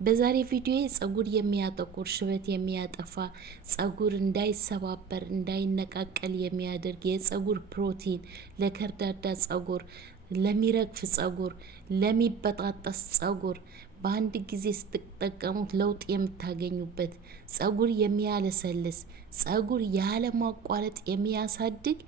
በዛሬ ቪዲዮ ጸጉር የሚያጠቁር ሽበት የሚያጠፋ ጸጉር እንዳይሰባበር እንዳይነቃቀል የሚያደርግ የጸጉር ፕሮቲን ለከርዳዳ ጸጉር፣ ለሚረግፍ ጸጉር፣ ለሚበጣጠስ ጸጉር በአንድ ጊዜ ስትጠቀሙት ለውጥ የምታገኙበት ጸጉር የሚያለሰልስ ጸጉር ያለ ማቋረጥ የሚያሳድግ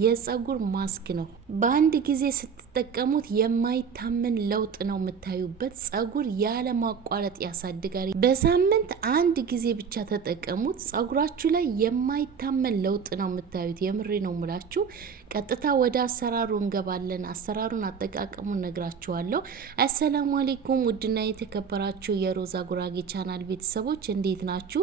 የጸጉር ማስክ ነው። በአንድ ጊዜ ስትጠቀሙት የማይታመን ለውጥ ነው የምታዩበት። ጸጉር ያለ ማቋረጥ ያሳድጋል። በሳምንት አንድ ጊዜ ብቻ ተጠቀሙት። ጸጉራችሁ ላይ የማይታመን ለውጥ ነው የምታዩት። የምሬ ነው ምላችሁ። ቀጥታ ወደ አሰራሩ እንገባለን። አሰራሩን አጠቃቀሙን ነግራችኋለሁ። አሰላሙ አለይኩም ውድና የተከበራችሁ የሮዛ ጉራጌ ቻናል ቤተሰቦች እንዴት ናችሁ?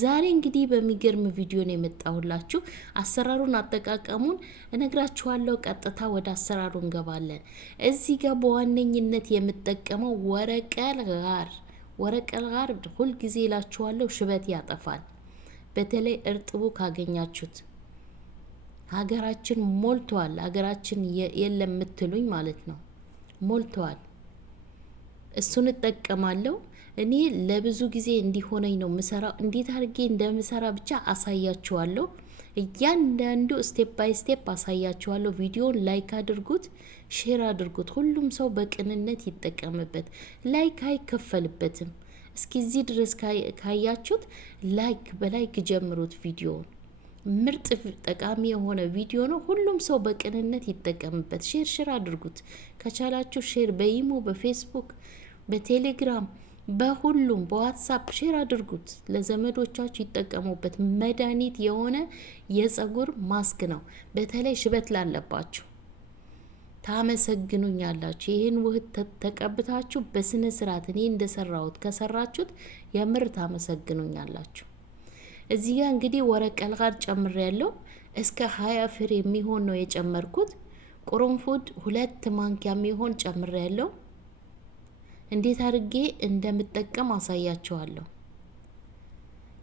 ዛሬ እንግዲህ በሚገርም ቪዲዮ ነው የመጣሁላችሁ። አሰራሩን አጠቃቀሙን እነግራችኋለሁ። ቀጥታ ወደ አሰራሩ እንገባለን። እዚህ ጋር በዋነኝነት የምጠቀመው ወረቀል ጋር ሁል ጊዜ እላችኋለሁ ሽበት ያጠፋል። በተለይ እርጥቡ ካገኛችሁት ሀገራችን ሞልቷል። ሀገራችን የለም የምትሉኝ ማለት ነው፣ ሞልቷል። እሱን እጠቀማለሁ። እኔ ለብዙ ጊዜ እንዲሆነኝ ነው ምሰራው። እንዴት አድርጌ እንደምሰራ ብቻ አሳያችኋለሁ። እያንዳንዱ ስቴፕ ባይ ስቴፕ አሳያችኋለሁ። ቪዲዮን ላይክ አድርጉት፣ ሼር አድርጉት። ሁሉም ሰው በቅንነት ይጠቀምበት። ላይክ አይከፈልበትም። እስኪ እዚህ ድረስ ካያችሁት ላይክ በላይክ ጀምሩት ቪዲዮውን። ምርጥ ጠቃሚ የሆነ ቪዲዮ ነው። ሁሉም ሰው በቅንነት ይጠቀምበት። ሼር አድርጉት። ከቻላችሁ ሼር በኢሞ፣ በፌስቡክ፣ በቴሌግራም፣ በሁሉም በዋትሳፕ ሼር አድርጉት። ለዘመዶቻችሁ ይጠቀሙበት። መድኃኒት የሆነ የጸጉር ማስክ ነው። በተለይ ሽበት ላለባችሁ ታመሰግኑኛላችሁ። ይህን ውህድ ተቀብታችሁ በስነ ስርዓት እኔ እንደሰራሁት ከሰራችሁት የምር ታመሰግኑኛላችሁ። እዚህ ጋር እንግዲህ ወረቀል ጋር ጨምር ያለው እስከ 20 ፍሬ የሚሆን ነው የጨመርኩት። ቁርንፉድ 2 ማንኪያ የሚሆን ጨምር ያለው። እንዴት አድርጌ እንደምጠቀም አሳያችኋለሁ።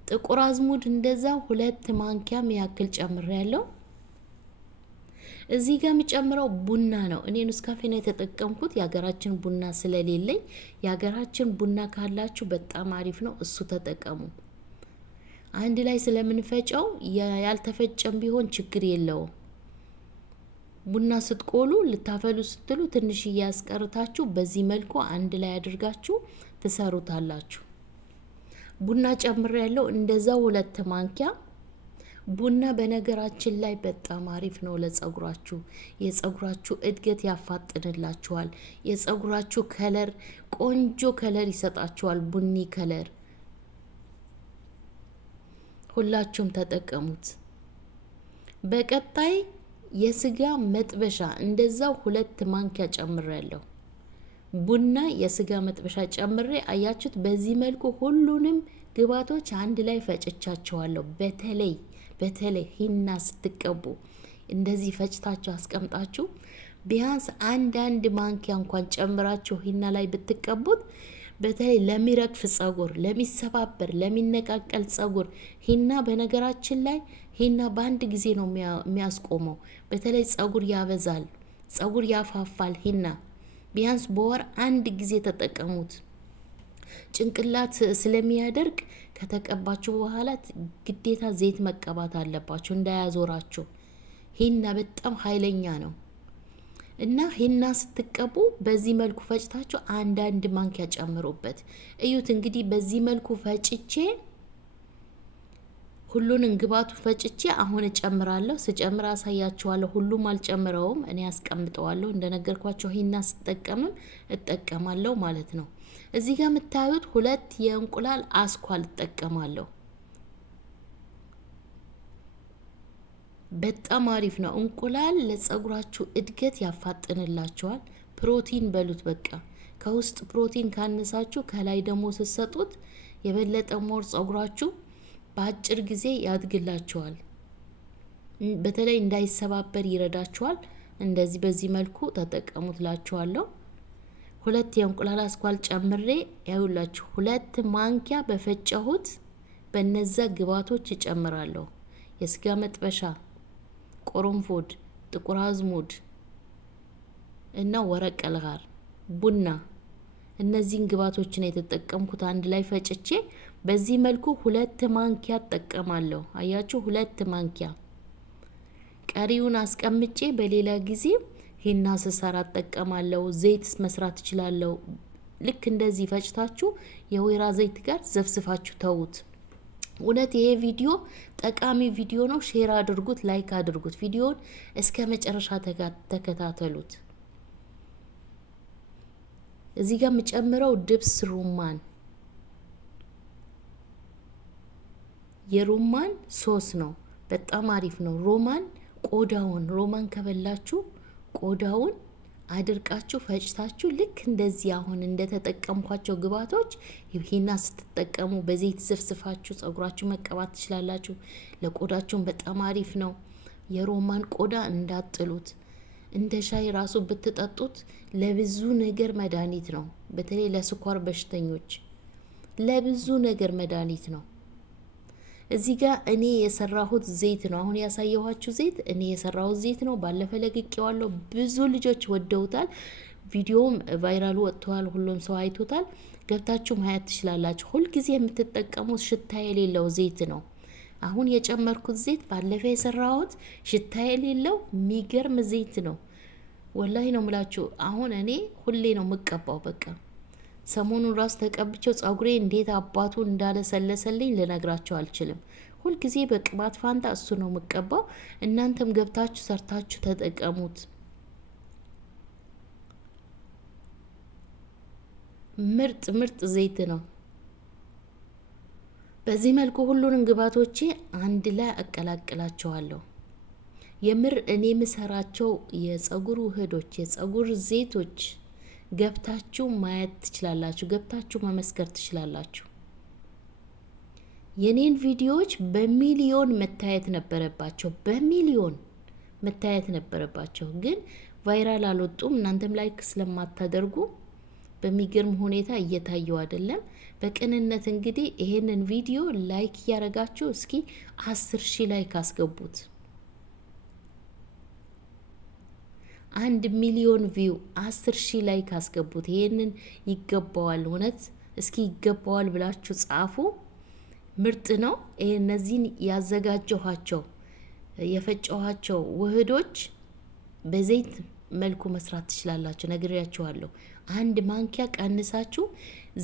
ጥቁር አዝሙድ እንደዛው 2 ማንኪያ ያክል ጨምር ያለው። እዚህ ጋር የሚጨምረው ቡና ነው። እኔ ኔስካፌ ነው የተጠቀምኩት የሀገራችን ቡና ስለሌለኝ። የሀገራችን ቡና ካላችሁ በጣም አሪፍ ነው፣ እሱ ተጠቀሙ። አንድ ላይ ስለምንፈጨው ያልተፈጨም ቢሆን ችግር የለውም። ቡና ስትቆሉ ልታፈሉ ስትሉ ትንሽ እያስቀርታችሁ በዚህ መልኩ አንድ ላይ አድርጋችሁ ትሰሩታላችሁ። ቡና ጨምር ያለው እንደዛው 2 ማንኪያ ቡና። በነገራችን ላይ በጣም አሪፍ ነው ለጸጉራችሁ። የጸጉራችሁ እድገት ያፋጥንላችኋል። የጸጉራችሁ ከለር ቆንጆ ከለር ይሰጣችኋል፣ ቡኒ ከለር። ሁላችሁም ተጠቀሙት። በቀጣይ የስጋ መጥበሻ እንደዛው 2 ማንኪያ ጨምሬያለሁ። ቡና፣ የስጋ መጥበሻ ጨምሬ አያችሁት። በዚህ መልኩ ሁሉንም ግብአቶች አንድ ላይ ፈጭቻቸዋለሁ። በተለይ ሂና ስትቀቡ እንደዚህ ፈጭታችሁ አስቀምጣችሁ ቢያንስ አንድ ማንኪያ እንኳን ጨምራችሁ ሂና ላይ ብትቀቡት በተለይ ለሚረግፍ ጸጉር፣ ለሚሰባበር፣ ለሚነቃቀል ጸጉር ሂና በነገራችን ላይ ሂና በአንድ ጊዜ ነው የሚያስቆመው። በተለይ ጸጉር ያበዛል፣ ጸጉር ያፋፋል። ሂና ቢያንስ በወር 1 ጊዜ ተጠቀሙት። ጭንቅላት ስለሚያደርቅ ከተቀባችሁ በኋላ ግዴታ ዘይት መቀባት አለባችሁ እንዳያዞራችሁ። ሂና በጣም ኃይለኛ ነው እና ሂና ስትቀቡ በዚህ መልኩ ፈጭታችሁ አንድ ማንኪያ ጨምሩበት። እዩት እንግዲህ በዚህ መልኩ ፈጭቼ ሁሉንም ግብአቱ ፈጭቼ አሁን እጨምራለሁ። ስጨምር አሳያችኋለሁ። ሁሉም አልጨምረውም፣ እኔ አስቀምጠዋለሁ። እንደነገርኳችሁ ሂና ስጠቀምም እጠቀማለሁ ማለት ነው። እዚህ ጋር የምታዩት 2 የእንቁላል አስኳል እጠቀማለሁ። በጣም አሪፍ ነው። እንቁላል ለጸጉራችሁ እድገት ያፋጥንላችኋል። ፕሮቲን በሉት በቃ። ከውስጥ ፕሮቲን ካነሳችሁ ከላይ ደግሞ ስትሰጡት የበለጠ ሞር ጸጉራችሁ በአጭር ጊዜ ያድግላችኋል። በተለይ እንዳይሰባበር ይረዳችኋል። እንደዚህ በዚህ መልኩ ተጠቀሙትላችኋለሁ። 2 የእንቁላል አስኳል ጨምሬ ያዩላችሁ 2 ማንኪያ በፈጨሁት በነዛ ግብአቶች እጨምራለሁ። የስጋ መጥበሻ፣ ቁርንፉድ፣ ጥቁር አዝሙድ እና ወረቀል ጋር ቡና እነዚህን ግብአቶችን የተጠቀምኩት አንድ ላይ ፈጭቼ በዚህ መልኩ 2 ማንኪያ ተጠቀማለሁ። አያችሁ 2 ማንኪያ። ቀሪውን አስቀምጬ በሌላ ጊዜ ሂና ስሰራ ተጠቀማለሁ። ዘይት መስራት እችላለሁ። ልክ እንደዚህ ፈጭታችሁ የወይራ ዘይት ጋር ዘፍዝፋችሁ ተውት። እውነት ይሄ ቪዲዮ ጠቃሚ ቪዲዮ ነው። ሼር አድርጉት፣ ላይክ አድርጉት። ቪዲዮውን እስከ መጨረሻ ተከታተሉት። እዚህ ጋር የምጨምረው ድብስ ሩማን፣ የሩማን ሶስ ነው። በጣም አሪፍ ነው። ሮማን ከበላችሁ ቆዳውን አድርቃችሁ ፈጭታችሁ ልክ እንደዚህ አሁን እንደተጠቀምኳቸው ግብአቶች ሂና ስትጠቀሙ በዘይት ዘፍዝፋችሁ ጸጉራችሁ መቀባት ትችላላችሁ። ለቆዳችሁም በጣም አሪፍ ነው። የሮማን ቆዳ እንዳጥሉት፣ እንደ ሻይ ራሱ ብትጠጡት ለብዙ ነገር መድኃኒት ነው። በተለይ ለስኳር በሽተኞች ለብዙ ነገር መድኃኒት ነው። እዚህ ጋር እኔ የሰራሁት ዘይት ነው። አሁን ያሳየኋችሁ ዘይት እኔ የሰራሁት ዘይት ነው። ባለፈ ለቅቄዋለሁ። ብዙ ልጆች ወደውታል። ቪዲዮም ቫይራል ወጥቷል። ሁሉም ሰው አይቶታል። ገብታችሁ ማየት ትችላላችሁ። ሁልጊዜ የምትጠቀሙት ሽታ የሌለው ዘይት ነው። አሁን የጨመርኩት ዘይት ባለፈ የሰራሁት ሽታ የሌለው የሚገርም ዘይት ነው። ወላሂ ነው ምላችሁ። አሁን እኔ ሁሌ ነው የምቀባው። በቃ ሰሞኑን ራስ ተቀብቼው ጸጉሬ እንዴት አባቱ እንዳለሰለሰልኝ ልነግራቸው አልችልም። ሁልጊዜ በቅባት ፋንታ እሱ ነው የምቀባው። እናንተም ገብታችሁ ሰርታችሁ ተጠቀሙት። ምርጥ ዘይት ነው። በዚህ መልኩ ሁሉንም ግብአቶቼ አንድ ላይ አቀላቅላቸዋለሁ። የምር እኔ የምሰራቸው የጸጉር ውህዶች፣ የጸጉር ዘይቶች ገብታችሁ ማየት ትችላላችሁ። ገብታችሁ መመስከር ትችላላችሁ። የኔን ቪዲዮዎች በሚሊዮን መታየት ነበረባቸው፣ ግን ቫይራል አልወጡም። እናንተም ላይክ ስለማታደርጉ በሚገርም ሁኔታ እየታየው አይደለም። በቅንነት እንግዲህ ይሄንን ቪዲዮ ላይክ እያረጋችሁ እስኪ 10,000 ላይክ አስገቡት። 1 ሚሊዮን ቪው 10,000 ላይክ አስገቡት። ይሄንን ይገባዋል። እውነት እስኪ ይገባዋል ብላችሁ ጻፉ። ምርጥ ነው። እነዚህን ያዘጋጀኋቸው የፈጨኋቸው ውህዶች በዘይት መልኩ መስራት ትችላላችሁ። ነግሬያችኋለሁ። 1 ማንኪያ ቀንሳችሁ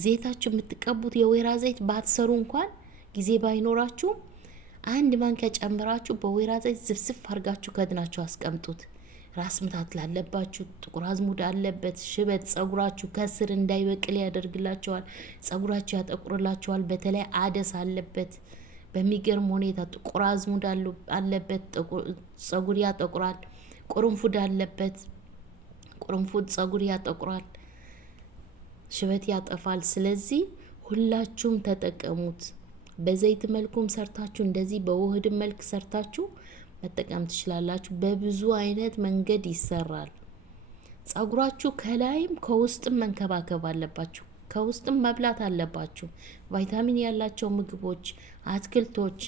ዘይታችሁ የምትቀቡት የወይራ ዘይት ባትሰሩ እንኳን ጊዜ ባይኖራችሁ 1 ማንኪያ ጨምራችሁ በወይራ ዘይት ዝፍዝፍ አድርጋችሁ ከድናችሁ አስቀምጡት። ራስ ምታት ላለባችሁ፣ ጥቁር አዝሙድ አለበት፣ ሽበት ጸጉራችሁ ከስር እንዳይበቅል ያደርግላችኋል። ጸጉራችሁ ያጠቁርላችኋል። በተለይ አደስ አለበት። በሚገርም ሁኔታ ጥቁር አዝሙድ አለበት፣ ጸጉር ያጠቁራል። ቁርንፉድ አለበት፣ ቁርንፉድ ጸጉር ያጠቁራል፣ ሽበት ያጠፋል። ስለዚህ ሁላችሁም ተጠቀሙት። በዘይት መልኩም ሰርታችሁ እንደዚህ በውህድ መልክ ሰርታችሁ መጠቀም ትችላላችሁ። በብዙ አይነት መንገድ ይሰራል። ጸጉራችሁ ከላይም ከውስጥም መንከባከብ አለባችሁ። ከውስጥም መብላት አለባችሁ። ቫይታሚን ያላቸው ምግቦች፣ አትክልቶች፣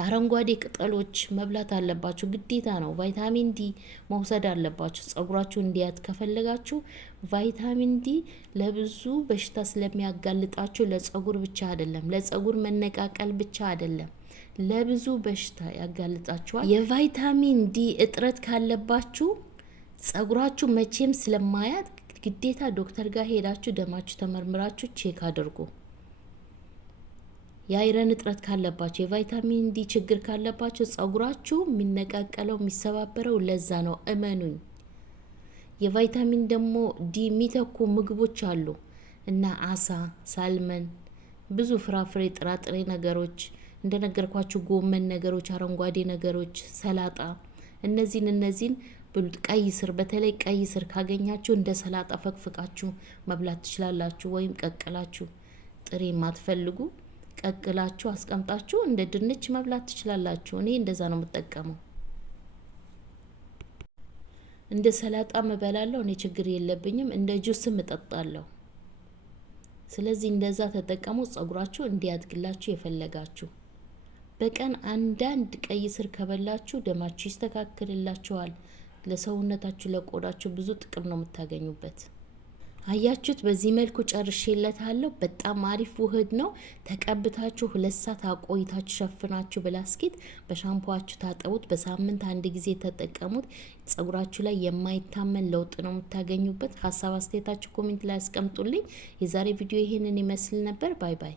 አረንጓዴ ቅጠሎች መብላት አለባችሁ። ግዴታ ነው። ቫይታሚን ዲ መውሰድ አለባችሁ። ጸጉራችሁ እንዲያት ከፈለጋችሁ ቫይታሚን ዲ ለብዙ በሽታ ስለሚያጋልጣችሁ ለጸጉር ብቻ አይደለም፣ ለጸጉር መነቃቀል ብቻ አይደለም፣ ለብዙ በሽታ ያጋልጣችኋል። የቫይታሚን ዲ እጥረት ካለባችሁ ጸጉራችሁ መቼም ስለማያት ግዴታ ዶክተር ጋር ሄዳችሁ ደማችሁ ተመርምራችሁ ቼክ አድርጉ። የአይረን እጥረት ካለባችሁ፣ የቫይታሚን ዲ ችግር ካለባችሁ ጸጉራችሁ የሚነቃቀለው የሚሰባበረው ለዛ ነው። እመኑኝ። የቫይታሚን ደግሞ ዲ የሚተኩ ምግቦች አሉ እና አሳ፣ ሳልመን፣ ብዙ ፍራፍሬ፣ ጥራጥሬ ነገሮች እንደነገርኳችሁ ጎመን ነገሮች፣ አረንጓዴ ነገሮች፣ ሰላጣ፣ እነዚህን ብሉት። ቀይ ስር፣ በተለይ ቀይ ስር ካገኛችሁ እንደ ሰላጣ ፈቅፍቃችሁ መብላት ትችላላችሁ። ወይም ቀቅላችሁ፣ ጥሬ ማትፈልጉ ቀቅላችሁ አስቀምጣችሁ እንደ ድንች መብላት ትችላላችሁ። እኔ እንደዛ ነው የምጠቀመው። እንደ ሰላጣ መበላለሁ። እኔ ችግር የለብኝም። እንደ ጁስም እጠጣለሁ። ስለዚህ እንደዛ ተጠቀሙ። ጸጉራችሁ እንዲያድግላችሁ የፈለጋችሁ በቀን አንዳንድ ቀይ ስር ከበላችሁ ደማችሁ ይስተካከልላችኋል። ለሰውነታችሁ፣ ለቆዳችሁ ብዙ ጥቅም ነው የምታገኙበት። አያችሁት? በዚህ መልኩ ጨርሼለታለሁ። በጣም አሪፍ ውህድ ነው። ተቀብታችሁ 2 ሰዓት አቆይታችሁ ሸፍናችሁ በላስኬት በሻምፖአችሁ ታጠቡት። በሳምንት 1 ጊዜ ተጠቀሙት። ጸጉራችሁ ላይ የማይታመን ለውጥ ነው የምታገኙበት። ሀሳብ አስተያየታችሁ ኮሜንት ላይ አስቀምጡልኝ። የዛሬ ቪዲዮ ይሄንን ይመስል ነበር። ባይ ባይ።